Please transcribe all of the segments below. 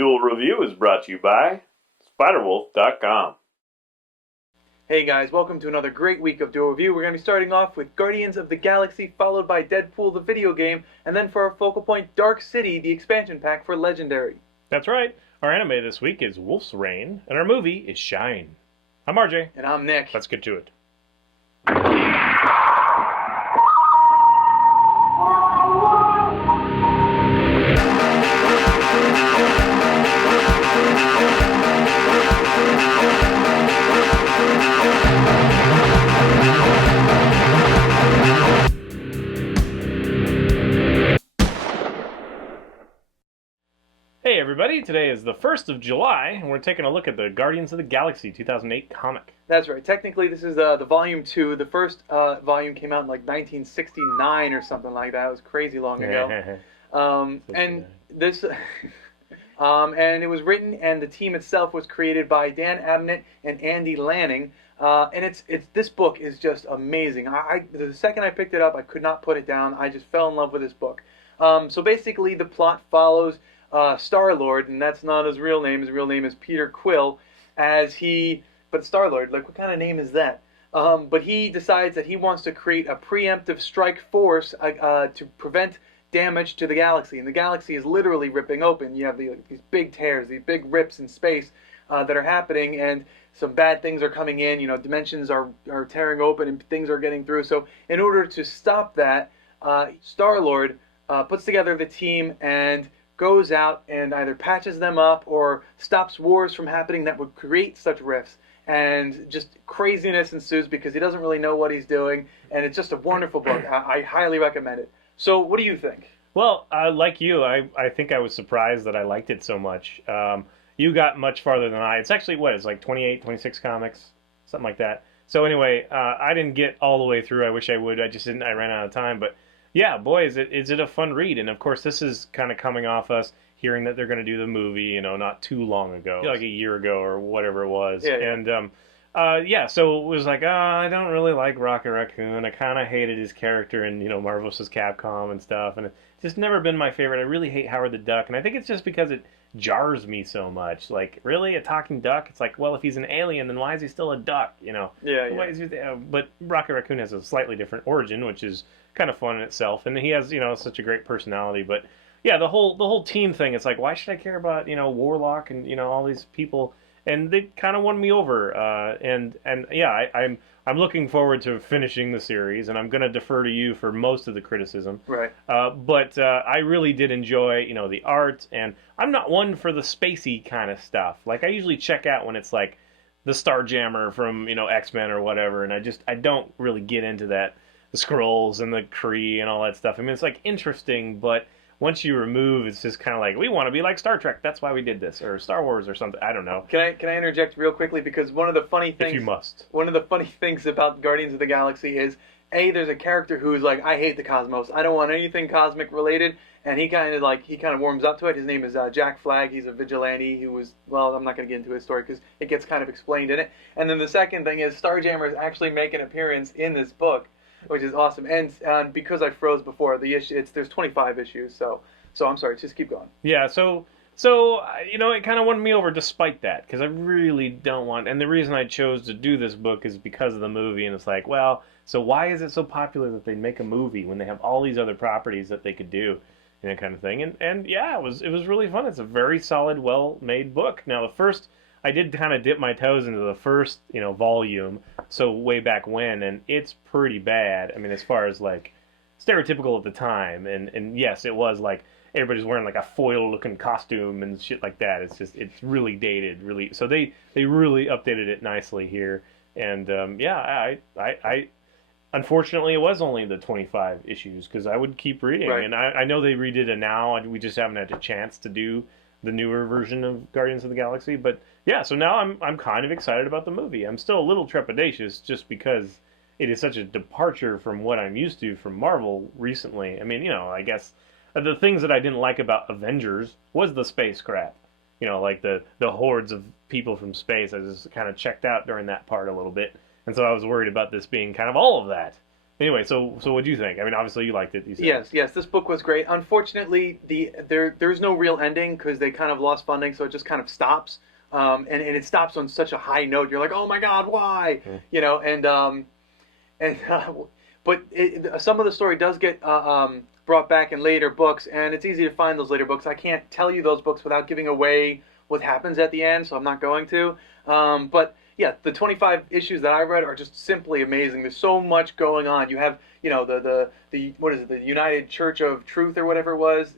Duel Review is brought to you by SpiderWolf.com. Hey guys, welcome to another great week of Duel Review. We're going to be starting off with Guardians of the Galaxy, followed by Deadpool the video game, and then for our focal point, Dark City, the expansion pack for Legendary. That's right. Our anime this week is Wolf's Rain, and our movie is Shine. I'm RJ. And I'm Nick. Let's get to it. Hey everybody, today is the 1st of July, and we're taking a look at the Guardians of the Galaxy 2008 comic. That's right. Technically, this is the volume 2. The first volume came out in like 1969 or something like that. It was crazy long ago. And this... and it was written, and the team itself was created by Dan Abnett and Andy Lanning. And this book is just amazing. The second I picked it up, I could not put it down. I just fell in love with this book. So basically, the plot follows Star-Lord, and that's not his real name. His real name is Peter Quill, but Star-Lord, like, what kind of name is that? But he decides that he wants to create a preemptive strike force to prevent damage to the galaxy. And the galaxy is literally ripping open. You have these big tears, these big rips in space that are happening, and some bad things are coming in. You know, dimensions are tearing open and things are getting through. So in order to stop that, Star-Lord puts together the team and goes out and either patches them up or stops wars from happening that would create such rifts. And just craziness ensues because he doesn't really know what he's doing. And it's just a wonderful book. I highly recommend it. So what do you think? Well, like you, I think I was surprised that I liked it so much. You got much farther than I. It's actually, it's like 28, 26 comics, something like that. So anyway, I didn't get all the way through. I wish I would. I just didn't. I ran out of time. But yeah, boy, is it a fun read. And of course, this is kind of coming off us hearing that they're going to do the movie, you know, not too long ago, like a year ago or whatever it was. Yeah. And so it was like, I don't really like Rocket Raccoon. I kind of hated his character in, Marvel vs. Capcom and stuff. And it's just never been my favorite. I really hate Howard the Duck. And I think it's just because it jars me so much. Like, really? A talking duck? It's like, well, if he's an alien, then why is he still a duck, Yeah. Why is he, but Rocket Raccoon has a slightly different origin, which is kind of fun in itself. And he has, such a great personality. But, yeah, the whole team thing, it's like, why should I care about, Warlock and, all these people? And they kind of won me over, and yeah, I'm looking forward to finishing the series, and I'm going to defer to you for most of the criticism. Right. But I really did enjoy, the art, and I'm not one for the spacey kind of stuff. Like, I usually check out when it's like the Starjammer from, X-Men or whatever, and I don't really get into that, the Skrulls and the Kree and all that stuff. I mean, it's like interesting, but once you remove, it's just kind of like, we want to be like Star Trek. That's why we did this, or Star Wars, or something. I don't know. Can I interject real quickly, because one of the funny things, if you must, one of the funny things about Guardians of the Galaxy is, there's a character who's like, I hate the cosmos. I don't want anything cosmic related, and he kind of warms up to it. His name is Jack Flag. He's a vigilante who was, well, I'm not going to get into his story because it gets kind of explained in it. And then the second thing is, Starjammers actually make an appearance in this book, which is awesome. And because I froze before, there's 25 issues, so I'm sorry, just keep going. Yeah, so it kind of won me over despite that, because I really don't want, and the reason I chose to do this book is because of the movie, and it's like, well, so why is it so popular that they make a movie when they have all these other properties that they could do, kind of thing, and yeah, it was really fun. It's a very solid, well-made book. Now, I did kind of dip my toes into the first, volume, so way back when, and it's pretty bad. I mean, as far as, like, stereotypical at the time, and yes, it was, like, everybody's wearing, like, a foil-looking costume and shit like that. It's really dated, really. So they really updated it nicely here, and, yeah, I unfortunately, it was only the 25 issues, because I would keep reading, right. And I know they redid it now, we just haven't had a chance to do the newer version of Guardians of the Galaxy, but yeah, so now I'm kind of excited about the movie. I'm still a little trepidatious just because it is such a departure from what I'm used to from Marvel recently. I mean, I guess the things that I didn't like about Avengers was the space crap. Like the hordes of people from space. I just kind of checked out during that part a little bit, and so I was worried about this being kind of all of that. Anyway, so what do you think? I mean, obviously you liked it. You said. Yes, this book was great. Unfortunately, there's no real ending because they kind of lost funding, so it just kind of stops. And it stops on such a high note. You're like, oh my God, why? You know, but some of the story does get brought back in later books, and it's easy to find those later books. I can't tell you those books without giving away what happens at the end, so I'm not going to. But yeah, the 25 issues that I read are just simply amazing. There's so much going on. You have, you know, the what is it, the United Church of Truth or whatever it was.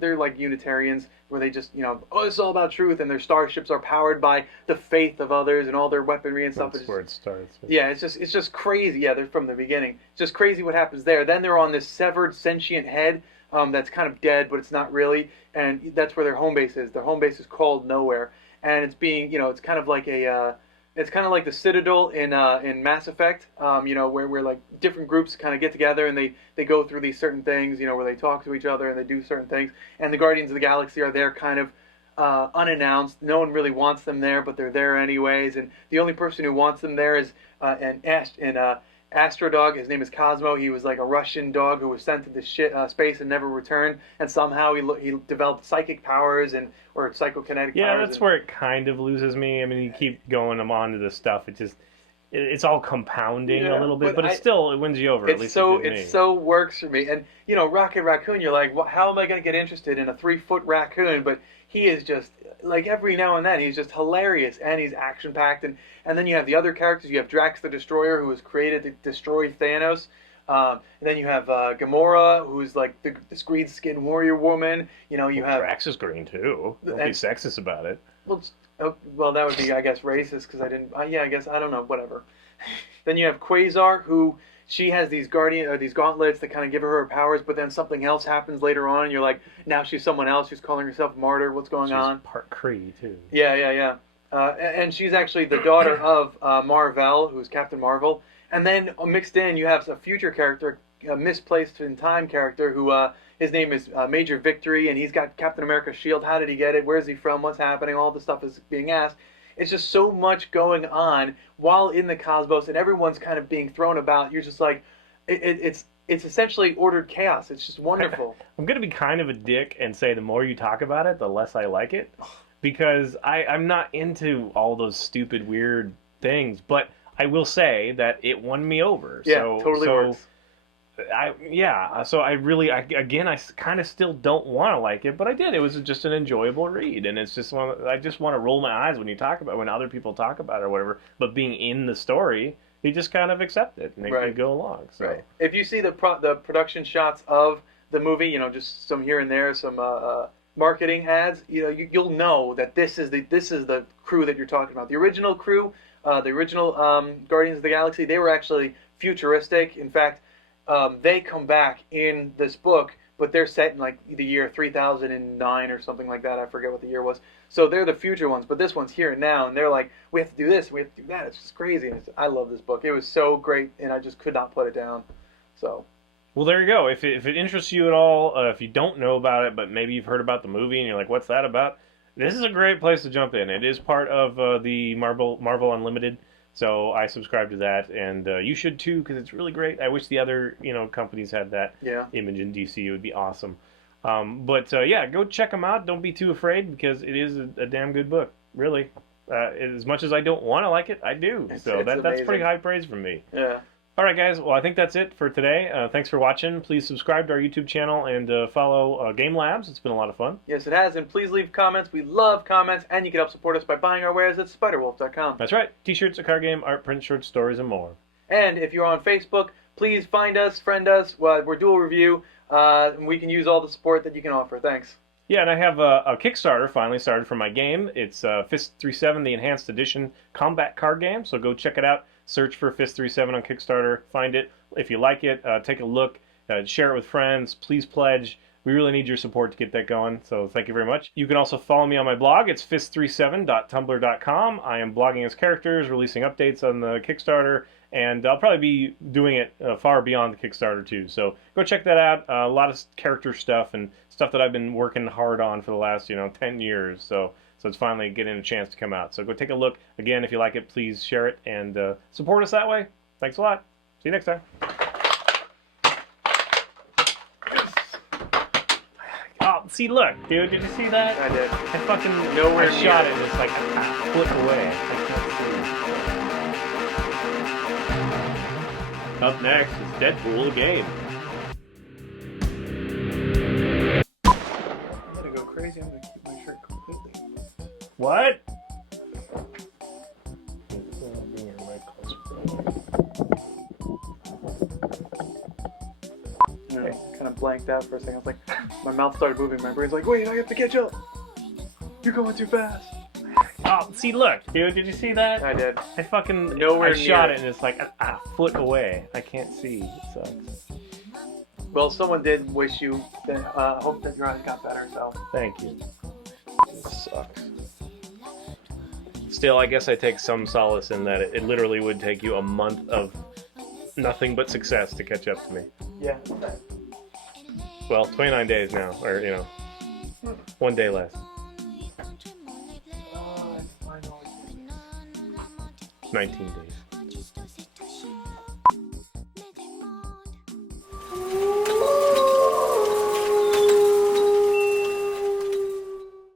They're like Unitarians where they just, you know, oh, it's all about truth, and their starships are powered by the faith of others and all their weaponry and stuff. That's where it starts. Yeah, it's just crazy. Yeah, they're from the beginning. It's just crazy what happens there. Then they're on this severed sentient head that's kind of dead, but it's not really, and that's where their home base is. Their home base is called Nowhere. And it's being, you know, it's kind of like it's kind of like the Citadel in Mass Effect, you know, where like different groups kind of get together and they go through these certain things, you know, where they talk to each other and they do certain things. And the Guardians of the Galaxy are there kind of unannounced. No one really wants them there, but they're there anyways. And the only person who wants them there is Astro Dog. His name is Cosmo. He was like a Russian dog who was sent to this space and never returned. And somehow he developed psychic powers or psychokinetic powers. Yeah, that's where it kind of loses me. I mean, you keep going on to this stuff. It's all compounding a little bit, but it wins you over. At least it so works for me. And you know, Rocket Raccoon, you're like, well, how am I going to get interested in a 3-foot raccoon? But he is just like every now and then he's just hilarious and he's action packed. And then you have the other characters. You have Drax the Destroyer, who was created to destroy Thanos. And then you have Gamora, who's like this green skinned warrior woman. You know, you have Drax is green too. Don't be sexist about it. Well, that would be, I guess, racist because I didn't. Yeah, I guess I don't know. Whatever. Then you have Quasar, who she has these these gauntlets that kind of give her powers, but then something else happens later on, and you're like, now she's someone else. She's calling herself Martyr. What's going on? Part Kree too. Yeah. And she's actually the daughter of Mar-Vell, who's Captain Marvel. And then mixed in, you have a future character, a misplaced in time character, who his name is Major Victory, and he's got Captain America's shield. How did he get it? Where's he from? What's happening? All the stuff is being asked. It's just so much going on while in the cosmos, and everyone's kind of being thrown about. You're just like, it's essentially ordered chaos. It's just wonderful. I'm going to be kind of a dick and say the more you talk about it, the less I like it. Because I'm not into all those stupid, weird things. But I will say that it won me over. Yeah, totally works. So I kind of still don't want to like it, but I did. It was just an enjoyable read, and it's just I just want to roll my eyes when other people talk about it or whatever. But being in the story, you just kind of accept it and you go along. So. Right. If you see the production shots of the movie, you know, just some here and there, some marketing ads, you know, you'll know that this is the crew that you're talking about. The original crew, the original Guardians of the Galaxy, they were actually futuristic. In fact, they come back in this book, but they're set in like the year 3009 or something like that. I forget what the year was. So they're the future ones, but this one's here and now, and they're like, we have to do this, we have to do that. It's just crazy. I love this book. It was so great, and I just could not put it down. So. Well, there you go. If it interests you at all, if you don't know about it, but maybe you've heard about the movie and you're like, what's that about? This is a great place to jump in. It is part of the Marvel Unlimited. So I subscribe to that, and you should too, because it's really great. I wish the other companies had that image in DC. It would be awesome. But go check them out. Don't be too afraid, because it is a damn good book. Really, as much as I don't want to like it, I do. So that's pretty high praise from me. Yeah. All right, guys. Well, I think that's it for today. Thanks for watching. Please subscribe to our YouTube channel and follow Game Labs. It's been a lot of fun. Yes, it has. And please leave comments. We love comments. And you can help support us by buying our wares at spiderwolf.com. That's right. T-shirts, a card game, art, print, short stories, and more. And if you're on Facebook, please find us, friend us. We're Dual Review. And we can use all the support that you can offer. Thanks. Yeah, and I have a Kickstarter finally started for my game. It's Fist 37, the Enhanced Edition combat card game. So go check it out. Search for Fist 37 on Kickstarter. Find it. If you like it, take a look. Share it with friends. Please pledge. We really need your support to get that going. So thank you very much. You can also follow me on my blog. It's fist37.tumblr.com. I am blogging as characters, releasing updates on the Kickstarter, and I'll probably be doing it far beyond the Kickstarter too. So go check that out. A lot of character stuff and stuff that I've been working hard on for the last 10 years. So it's finally getting a chance to come out. So go take a look. Again, if you like it, please share it and support us that way. Thanks a lot. See you next time. see, look, dude, did you see that? I did. I fucking Nowhere I shot near. it and it's like a foot away. I can't see. Up next is Deadpool the game. I'm gonna go crazy. I'm gonna keep my shirt completely. What? Kind of blanked out for a second. I was like, my mouth started moving. My brain's like, wait, I have to catch up. You're going too fast. Oh, see, look, dude, did you see that? I did. I fucking Nowhere I shot near. it and it's like a foot away. I can't see. It sucks. Well, someone did wish you that. Hope that your eyes got better. So. Thank you. It sucks. Still, I guess I take some solace in that it literally would take you a month of nothing but success to catch up to me. Yeah. Well, 29 days now, or, 1 day less. 19 days.